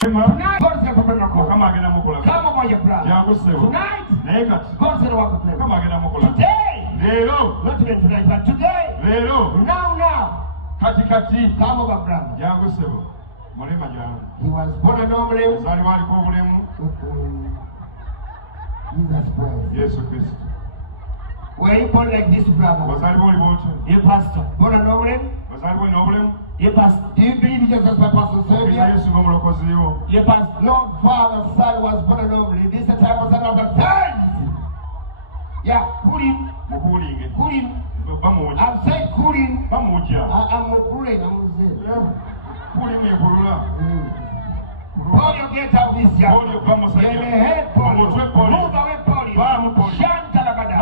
Tonight, God said, come on, your brother. Tonight, God said, today, not even tonight, but today, now, come over, brother. He was born a normal Jesus Christ. Yes, Christ. Were you born like this, brother? You pastor. Born a normal? You pastor. Do you believe Jesus as my pastor Savior? You pastor. Lord, Father, Son was born a normal. This is the type of son of the things. Yeah, cool him. Cool him. I've said cool him. I'm cooling. Polio, get out this young. Move away, Polio. Shantalabada.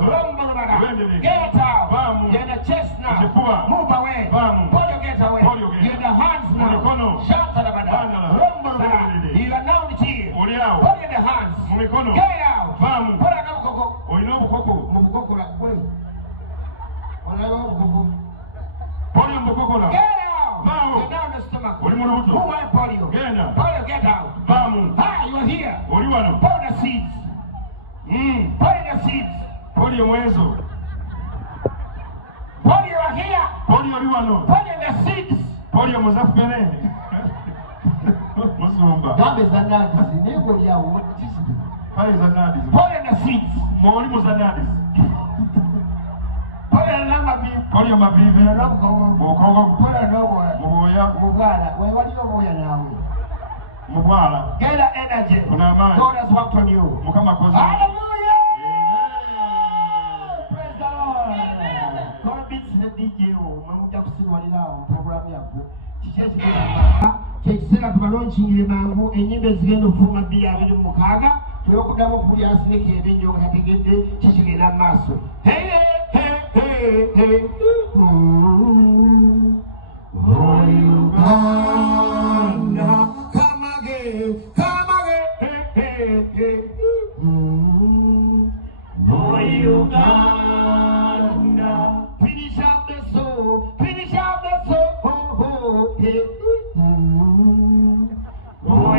Rumbalabada. Get out. You're in the chest now. Move away. Polio, get away. You're in the hands now. Shantalabada. Rumbalabada. You are now the chief. Polio in the hands. Get out. Polio no Coco. Mukoko like way. Get out. You're down the stomach. Move away, Polio. Polio, get out. Hi, you are here. Pull the seeds. Pull the seeds. Polio are here. Pull the seeds. Polio Mozafene. That is another. Pull the seeds. Polio Mavivi. Muwala. Get the energy. God has worked on you. Hallelujah! Praise the Lord. God beats the DJ. Chekisera tubalonchingire mangu enyimbe zigenda okufuluma 226 tuyokuddamu okulya asineke ebinyo tategedde kikigenda mu maaso. Oh, Uganda, come again. Oh, Uganda, finish up the soul. Oh,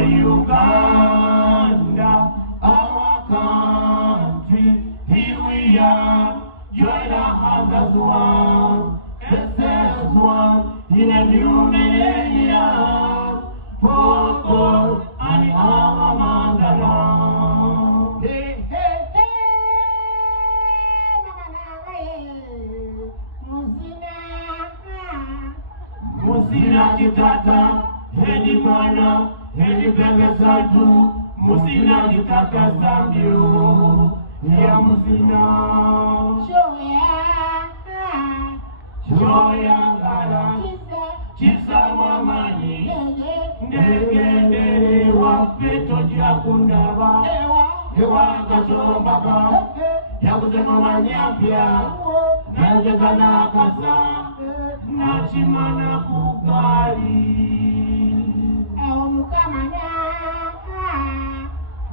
Uganda, our country, here we are, join our hands as one, as one, in a new millennium, for God and our motherland. Hey, hey, hey, Musina kitata, hedi mwana, hedi bebe satu, Musina kitata sambio, ya Musina. Joya ngala, chisa mwamani, ndekendere wafeto jakundaba, ewa kachombaka, yakuzema manyapya, nangeza nakasa, nachimana kukali.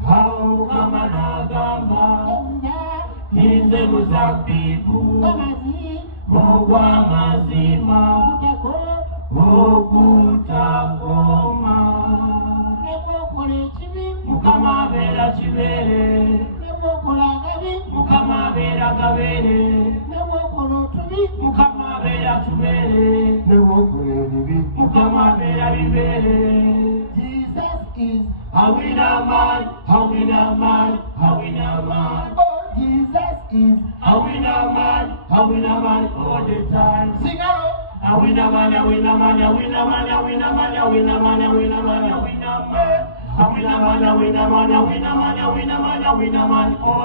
Haukamana gamba, nize muzabibu, Mogwa mazima, okutakoma. Mukama bera chibere, Mukama bera kabere, Mukama bera tubere, Mukama bera bibere. Jesus is a winner man. Oh, Jesus is a winner man all the time. Sing out. A winner man all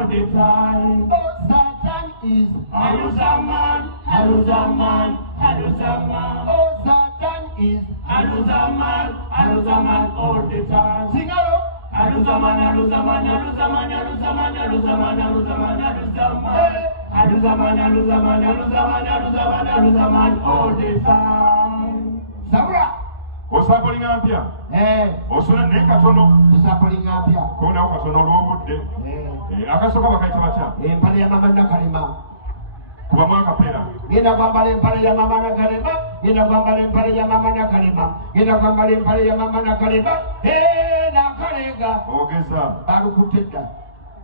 the time. Oh, Satan is a loser man. Oh, Satan is a loser man all the time. Sing out. A loser man all the time. Sabra. Osapolinga mpya. Osona ne katono. Osapolinga mpya. Kona okatono lwobudde. Akasoka bakayita batya. Empale ya mama nakalema. kuba mwaka pera ngenda kwambala empale ya mama Nakalema ngenda kwambala empale ya mama Nakalema ngenda kwambala empale ya mama Nakalema Nakalega ogeza alukutedda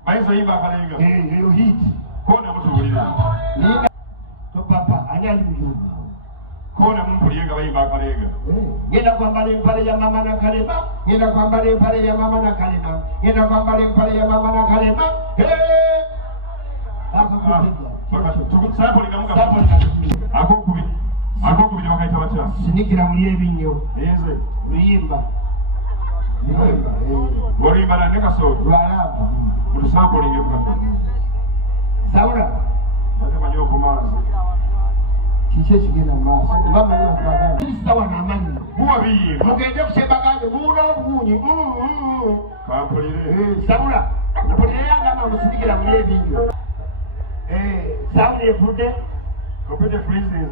bayinza yimba akalega eyo hit kona mutuwulira ninga to papa anyali mjumba kona mumpuliyenga bayimba akalega ngenda kwambala empale ya mama Nakalema ngenda kwambala empale ya mama Nakalema ngenda kwambala empale ya mama Nakalema akokubiri bakaita batya sinikira muli ebinyo eze luyimba olimba nane kasoto lwalavu mutusampulinge mukasoto sawula batemanyi okumanzi kiki ekigenda mumaaso mamasawa namanyi muwabiyimba mugende kukyembagande muwuna obuwunyi kampulire sawula mpulire yangamba musinikira muli ebinyo sawula efudde kompyuta freezes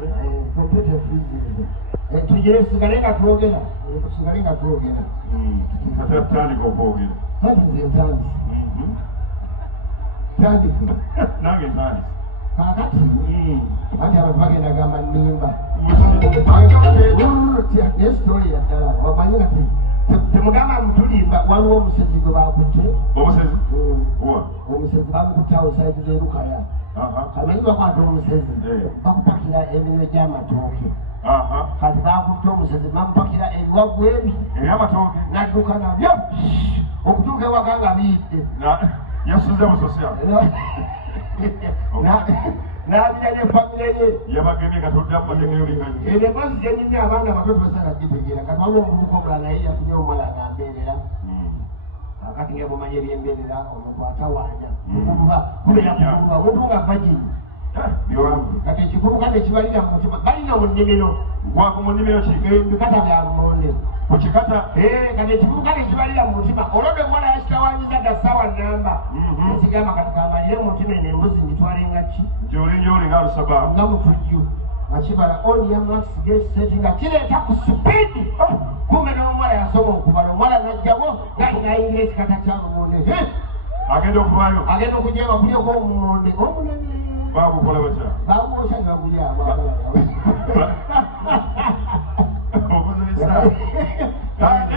tugire tusigale nga twogera katutandika okwogera katize ntandisi tandika nange ntandisi kakati ati abantu bagenda gamba nnimba nesitory yaddala wamanyi kati temugamba mutulimba waliwo omusezi gwe bakutte omusezi omusezi bamukutawo saidi zerukaya amanyi bakwata omusezi bakupakira eminwe gy'amatooke kati bakutte omusezi bamupakira ebiwagu ebi eby'amatooke nadduka nabyo okutuuka ewaka nga biyidde yasuze musosya n'abira ne famire ye yabagemye katudde amategeyolikanye eno emboozi gyenyini abaana bato tosala gitegeera kati waliwo omuvubuka omulala naye yafunye omuwala agambeerera akati nga bumanyi ebyembeerera omuntu atawaanya kubeera kuvubuka omuntu nga vagini kati ekivubuka nekibalira mu mutima balina mu nnimiro gwako mu nnimiro ki bikata bya lumonde ku kikata kati ekivubuka nekibalira mu mutima olwodde omuwala yakitawanyiza dda ssaawa nnamba ekigamba kati kamalire mu mutima eno embuzi ngitwale nga ki njoli nga lusaba nga mutujju nga kibala onya max geseti nga kireeta ku supiidi kumbe n'omuwala yasoma okubala omuwala najjawo nayingira ekikata kya lumonde agenda okuvayo agenda okujjanga kulyeko omumonde omunene bagukola batya baguosha nagulya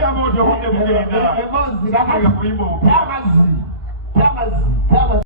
Amooti obudde bugenda emboozi kulimba tamazzi